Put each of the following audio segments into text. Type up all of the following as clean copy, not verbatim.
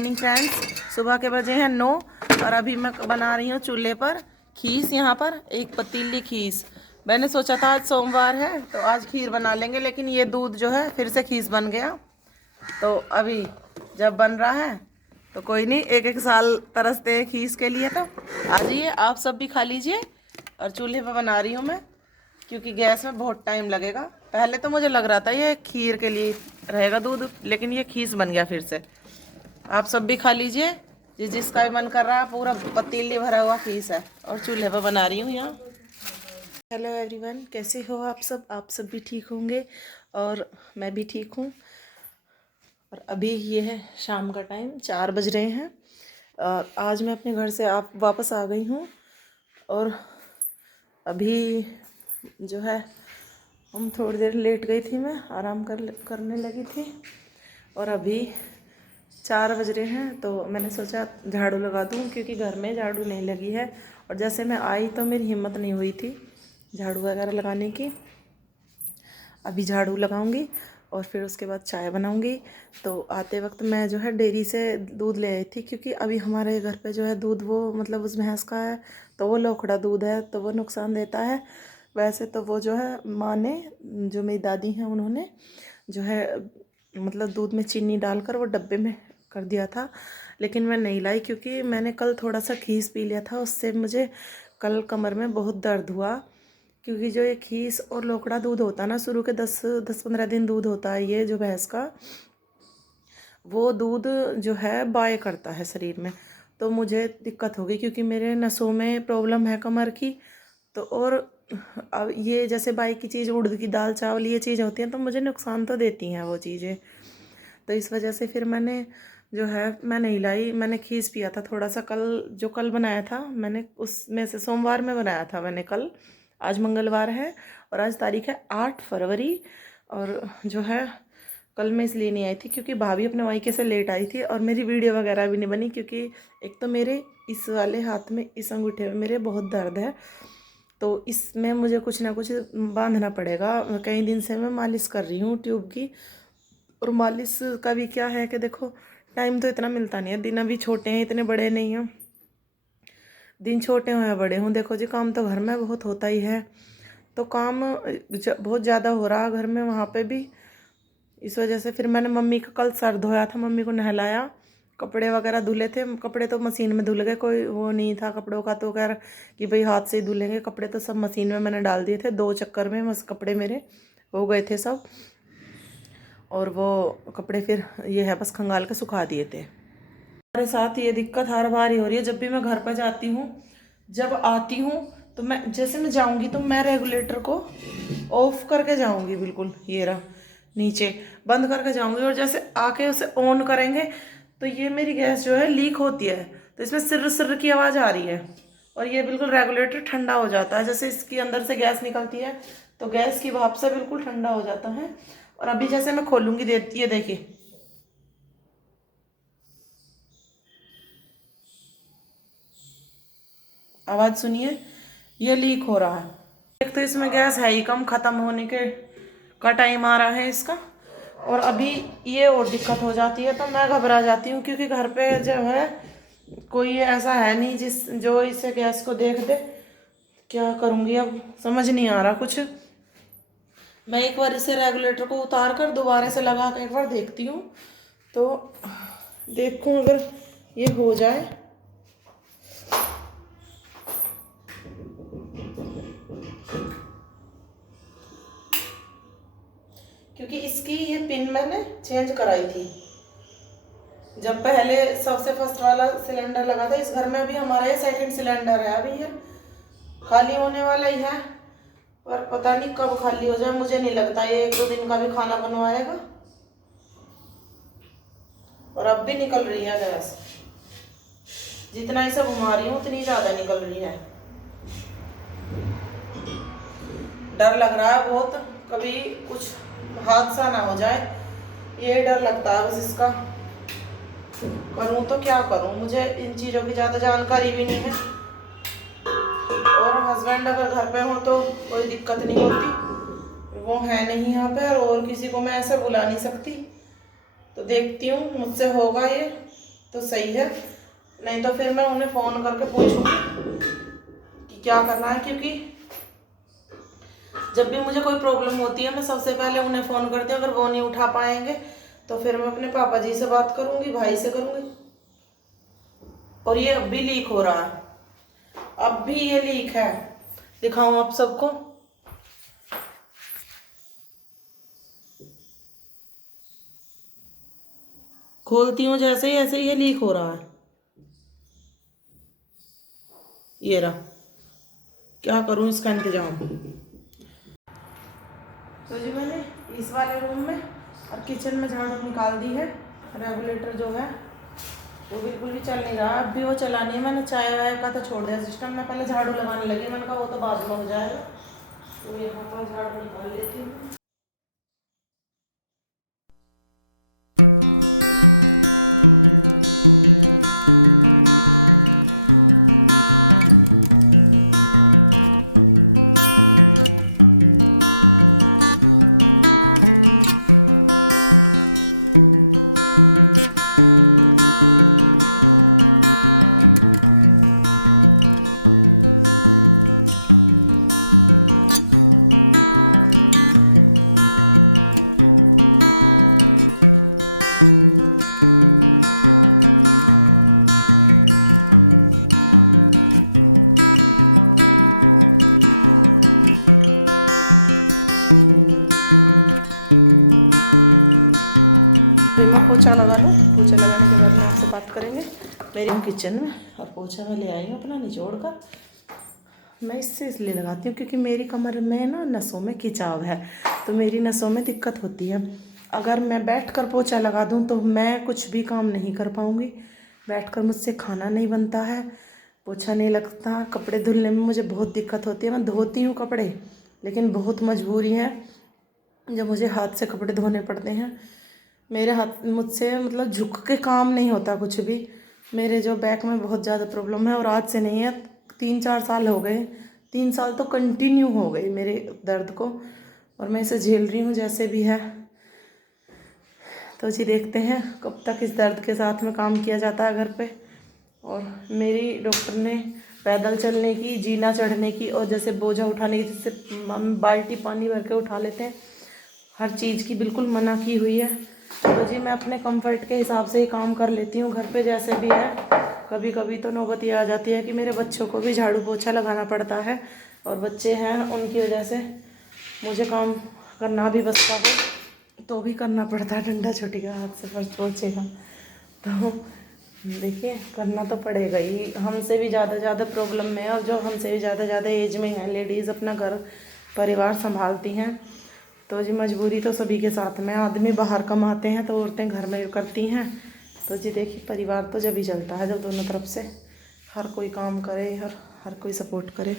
Morning friends. सुबह के बजे हैं 9 और अभी मैं बना रही हूँ चूल्हे पर खीस। यहाँ पर एक पतीली खीस। मैंने सोचा था आज सोमवार है तो आज खीर बना लेंगे, लेकिन ये दूध जो है फिर से खीस बन गया। तो अभी जब बन रहा है तो कोई नहीं, एक एक साल तरसते हैं खीस के लिए। तो आ जाइए आप सब भी खा लीजिए। और चूल्हे पर बना रही हूँ मैं क्योंकि गैस में बहुत टाइम लगेगा। पहले तो मुझे लग रहा था ये खीर के लिए रहेगा दूध, लेकिन ये खीस बन गया फिर से। आप सब भी खा लीजिए, जिसका भी मन कर रहा है। पूरा पतीली भरा हुआ खीस है और चूल्हे पर बना रही हूँ यहाँ। हेलो एवरीवन, कैसे हो आप सब? आप सब भी ठीक होंगे और मैं भी ठीक हूँ। और अभी ये है शाम का टाइम, 4 बज रहे हैं और आज मैं अपने घर से वापस आ गई हूँ। और अभी जो है हम थोड़ी देर लेट गई थी, मैं आराम करने लगी थी। और अभी 4 बज रहे हैं तो मैंने सोचा झाड़ू लगा दूँ, क्योंकि घर में झाड़ू नहीं लगी है। और जैसे मैं आई तो मेरी हिम्मत नहीं हुई थी झाड़ू वगैरह लगाने की। अभी झाड़ू लगाऊंगी और फिर उसके बाद चाय बनाऊंगी। तो आते वक्त मैं जो है डेयरी से दूध ले आई थी, क्योंकि अभी हमारे घर पे जो है दूध वो मतलब उस भैंस का है तो वो लोखड़ा दूध है तो वो नुकसान देता है। वैसे तो वो जो है माँ ने, जो मेरी दादी हैं, उन्होंने जो है मतलब दूध में चीनी डालकर वो डब्बे में कर दिया था, लेकिन मैं नहीं लाई क्योंकि मैंने कल थोड़ा सा खीस पी लिया था। उससे मुझे कल कमर में बहुत दर्द हुआ, क्योंकि जो ये खीस और लोकड़ा दूध होता है ना, शुरू के 10-15 दिन दूध होता है ये जो भैंस का, वो दूध जो है बाय करता है शरीर में। तो मुझे दिक्कत होगी क्योंकि मेरे नसों में प्रॉब्लम है कमर की। तो और अब ये जैसे बाई की चीज़, उड़द की दाल, चावल, ये चीज़ होती हैं तो मुझे नुकसान तो देती हैं वो चीज़ें। तो इस वजह से फिर मैंने जो है मैं नहीं लाई। मैंने खीस पिया था थोड़ा सा कल बनाया था मैंने, उसमें से सोमवार में बनाया था मैंने कल। आज मंगलवार है और आज तारीख है 8 फरवरी। और जो है कल मैं इसलिए नहीं आई थी क्योंकि भाभी अपने मायके से लेट आई थी और मेरी वीडियो वगैरह भी नहीं बनी, क्योंकि एक तो मेरे इस वाले हाथ में, इस अंगूठे में मेरे बहुत दर्द है। तो इसमें मुझे कुछ ना कुछ बांधना पड़ेगा। कई दिन से मैं मालिश कर रही हूँ ट्यूब की। और मालिश का भी क्या है कि देखो टाइम तो इतना मिलता नहीं है, दिन अभी छोटे हैं, इतने बड़े नहीं हैं। दिन छोटे हों या बड़े हों, देखो जी काम तो घर में बहुत होता ही है। तो काम बहुत ज़्यादा हो रहा घर में, वहाँ पे भी। इस वजह से फिर मैंने मम्मी का कल सर धोया था, मम्मी को नहलाया, कपड़े वगैरह धुले थे। कपड़े तो मशीन में धुल गए, कोई वो नहीं था कपड़ों का तो खैर कि भाई हाथ से ही धुलेंगे। कपड़े तो सब मशीन में मैंने डाल दिए थे, 2 चक्कर में बस कपड़े मेरे हो गए थे सब। और वो कपड़े फिर ये है बस खंगाल के सुखा दिए थे। हमारे साथ ये दिक्कत हर बार ही हो रही है, जब भी मैं घर पर जाती हूँ, जब आती हूँ तो मैं जैसे मैं जाऊँगी तो मैं रेगुलेटर को ऑफ करके जाऊँगी, बिल्कुल ये रहा नीचे बंद करके जाऊँगी। और जैसे आके उसे ऑन करेंगे तो ये मेरी गैस जो है लीक होती है, तो इसमें सिर सिर की आवाज़ आ रही है। और ये बिल्कुल रेगुलेटर ठंडा हो जाता है, जैसे इसके अंदर से गैस निकलती है तो गैस की भाप से बिल्कुल ठंडा हो जाता है। और अभी जैसे मैं खोलूँगी, ये देखिए, आवाज़ सुनिए, ये लीक हो रहा है। एक तो इसमें गैस है ही कम, ख़त्म होने के का टाइम आ रहा है इसका। और अभी ये और दिक्कत हो जाती है तो मैं घबरा जाती हूँ, क्योंकि घर पे जो है कोई ऐसा है नहीं जो इसे गैस को देख दे। क्या करूँगी अब, समझ नहीं आ रहा कुछ। मैं एक बार इसे रेगुलेटर को उतार कर दोबारा से लगा के एक बार देखती हूँ, तो देखूँ अगर ये हो जाए। क्योंकि इसकी ये पिन मैंने चेंज कराई थी जब पहले सबसे फर्स्ट वाला सिलेंडर लगा था इस घर में। अभी हमारा ये सेकंड सिलेंडर है, अभी ये खाली होने वाला ही है, पर पता नहीं कब खाली हो जाए। मुझे नहीं लगता ये 1-2 दिन का भी खाना बनवाएगा। और अब भी निकल रही है गैस, जितना इसे घुमा रही हूँ उतनी ज़्यादा निकल रही है। डर लग रहा है बहुत, कभी कुछ हादसा ना हो जाए, ये डर लगता है बस इसका। करूँ तो क्या करूँ, मुझे इन चीज़ों की ज़्यादा जानकारी भी नहीं है। और हस्बैंड अगर घर पे हो तो कोई दिक्कत नहीं होती, वो है नहीं यहाँ पे और किसी को मैं ऐसे बुला नहीं सकती। तो देखती हूँ मुझसे होगा ये तो सही है, नहीं तो फिर मैं उन्हें फ़ोन करके पूछूंगी कि क्या करना है, क्योंकि जब भी मुझे कोई प्रॉब्लम होती है मैं सबसे पहले उन्हें फ़ोन करती हूँ। अगर वो नहीं उठा पाएंगे तो फिर मैं अपने पापा जी से बात करूँगी, भाई से करूँगी। और ये अब भी लीक हो रहा है, अब भी ये लीक है, दिखाऊं आप सबको। खोलती हूँ जैसे ही ऐसे ये लीक हो रहा है, ये रहा। क्या करूँ इसका इंतजाम। तो जी मैंने इस वाले रूम में और किचन में झाड़ू निकाल दी है। रेगुलेटर जो है वो बिल्कुल भी चल नहीं रहा, अब भी वो चलानी है। मैंने चाय वाय का तो छोड़ दिया सिस्टम, मैं पहले झाड़ू लगाने लगी, मैंने कहा वो तो बाद में हो जाएगा। तो यहाँ पर झाड़ू निकाल लेती हूँ। किचन में और पोछा मैं ले आई हूँ अपना निचोड़ कर। मैं इससे इसलिए लगाती हूँ क्योंकि मेरी कमर में ना नसों में खिंचाव है, तो मेरी नसों में दिक्कत होती है। अगर मैं बैठ कर पोछा लगा दूँ तो मैं कुछ भी काम नहीं कर पाऊँगी। बैठ कर मुझसे खाना नहीं बनता है, पोछा नहीं लगता, कपड़े धुलने में मुझे बहुत दिक्कत होती है। मैं धोती हूँ कपड़े, लेकिन बहुत मजबूरी है जब मुझे हाथ से कपड़े धोने पड़ते हैं। मेरे हाथ मुझसे मतलब झुक के काम नहीं होता कुछ भी। मेरे जो बैक में बहुत ज़्यादा प्रॉब्लम है, और आज से नहीं है, 3-4 साल हो गए, 3 साल तो कंटिन्यू हो गए मेरे दर्द को, और मैं इसे झेल रही हूँ जैसे भी है। तो जी देखते हैं कब तक इस दर्द के साथ में काम किया जाता है घर पे। और मेरी डॉक्टर ने पैदल चलने की, जीना चढ़ने की, और जैसे बोझा उठाने की, जिससे बाल्टी पानी भर के उठा लेते हैं, हर चीज़ की बिल्कुल मना की हुई है। तो जी मैं अपने कंफर्ट के हिसाब से ही काम कर लेती हूँ घर पे जैसे भी है। कभी कभी तो नौबत ये आ जाती है कि मेरे बच्चों को भी झाड़ू पोछा लगाना पड़ता है, और बच्चे हैं उनकी वजह से मुझे काम करना भी बचता है, तो भी करना पड़ता है। डंडा छोटी का हाथ से फर्स्ट पोछेगा तो देखिए करना तो पड़ेगा ही। हमसे भी ज़्यादा प्रॉब्लम में है, और जो हमसे भी ज़्यादा एज में है लेडीज़ अपना घर परिवार संभालती हैं, तो जी मजबूरी तो सभी के साथ में। आदमी बाहर कमाते हैं तो औरतें घर में करती हैं। तो जी देखिए परिवार तो जब ही चलता है जब दोनों तरफ से हर कोई काम करे, हर कोई सपोर्ट करे,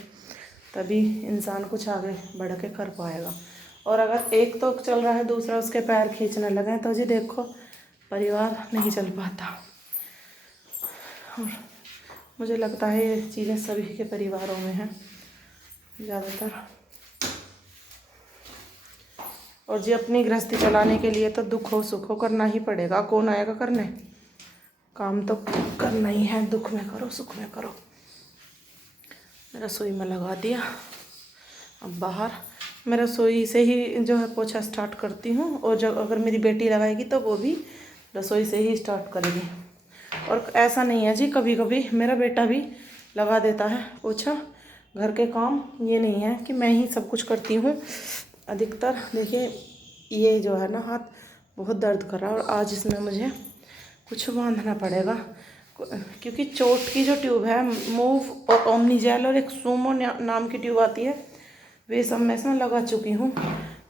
तभी इंसान कुछ आगे बढ़ के कर पाएगा। और अगर एक तो चल रहा है दूसरा उसके पैर खींचने लगे तो जी देखो परिवार नहीं चल पाता। और मुझे लगता है ये चीज़ें सभी के परिवारों में हैं ज़्यादातर। और जी अपनी गृहस्थी चलाने के लिए तो दुख हो सुख हो करना ही पड़ेगा, कौन आएगा करने, काम तो करना ही है, दुख में करो सुख में करो। रसोई में लगा दिया, अब बाहर मैं रसोई से ही जो है पोछा स्टार्ट करती हूँ, और जब अगर मेरी बेटी लगाएगी तो वो भी रसोई से ही स्टार्ट करेगी। और ऐसा नहीं है जी, कभी कभी मेरा बेटा भी लगा देता है पोछा। घर के काम ये नहीं है कि मैं ही सब कुछ करती हूँ अधिकतर। देखिए ये जो है ना हाथ बहुत दर्द कर रहा है, और आज इसमें मुझे कुछ बांधना पड़ेगा क्योंकि चोट की जो ट्यूब है, मूव और ओमनीजेल और एक सूमो नाम की ट्यूब आती है, वे सब मैं इसमें लगा चुकी हूँ।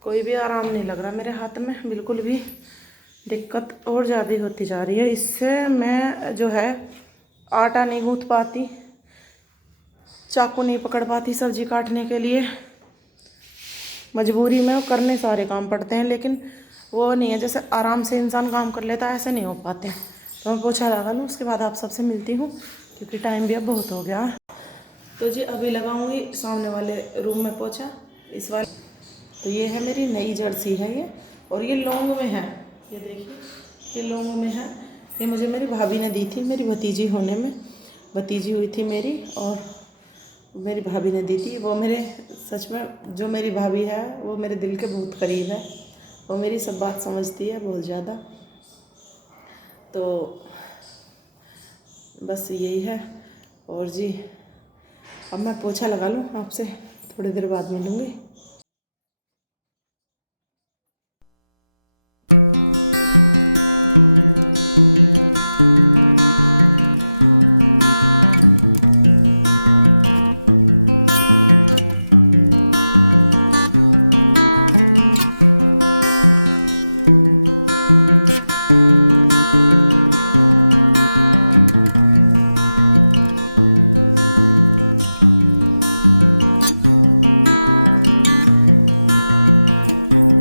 कोई भी आराम नहीं लग रहा मेरे हाथ में, बिल्कुल भी दिक्कत और ज़्यादा होती जा रही है। इससे मैं जो है आटा नहीं गूँथ पाती, चाकू नहीं पकड़ पाती सब्जी काटने के लिए। मजबूरी में करने सारे काम पड़ते हैं, लेकिन वो नहीं है जैसे आराम से इंसान काम कर लेता है, ऐसे नहीं हो पाते। तो मैं पोछा लगा लूँ, उसके बाद आप सबसे मिलती हूँ क्योंकि टाइम भी अब बहुत हो गया। तो जी अभी लगाऊंगी सामने वाले रूम में पोछा, इस वाले। तो ये है मेरी नई जर्सी है ये, और ये लॉन्ग में है, ये देखिए ये लॉन्ग में है। ये मुझे मेरी भाभी ने दी थी, मेरी भतीजी होने में, भतीजी हुई थी मेरी, और मेरी भाभी ने दी थी। वो मेरे, सच में जो मेरी भाभी है वो मेरे दिल के बहुत करीब है। वो मेरी सब बात समझती है बहुत ज़्यादा। तो बस यही है। और जी अब मैं पोछा लगा लूँ, आपसे थोड़ी देर बाद मिलूँगी।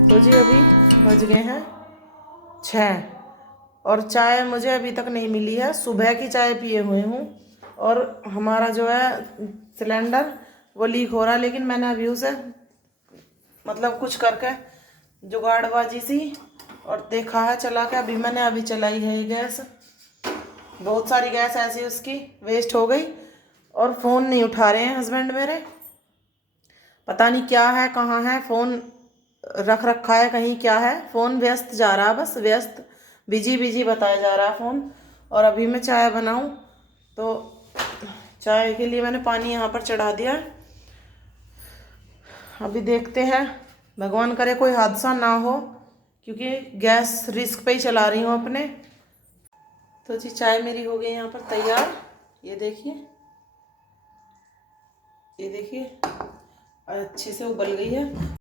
तो जी अभी बज गए हैं 6 और चाय मुझे अभी तक नहीं मिली है। सुबह की चाय पिए हुए हूँ और हमारा जो है सिलेंडर वो लीक हो रहा है, लेकिन मैंने अभी उसे मतलब कुछ करके जुगाड़बाजी सी और देखा है चला के। अभी मैंने अभी चलाई है ये गैस। बहुत सारी गैस ऐसी उसकी वेस्ट हो गई और फ़ोन नहीं उठा रहे हैं हस्बैंड मेरे। पता नहीं क्या है, कहाँ है फ़ोन, रख रखा है कहीं, क्या है, फ़ोन व्यस्त जा रहा है, बस व्यस्त, बिजी बिजी बताया जा रहा है फ़ोन। और अभी मैं चाय बनाऊं तो चाय के लिए मैंने पानी यहाँ पर चढ़ा दिया। अभी देखते हैं, भगवान करे कोई हादसा ना हो, क्योंकि गैस रिस्क पे ही चला रही हूँ अपने। तो जी चाय मेरी हो गई यहाँ पर तैयार। ये देखिए, ये देखिए अच्छे से उबल गई है।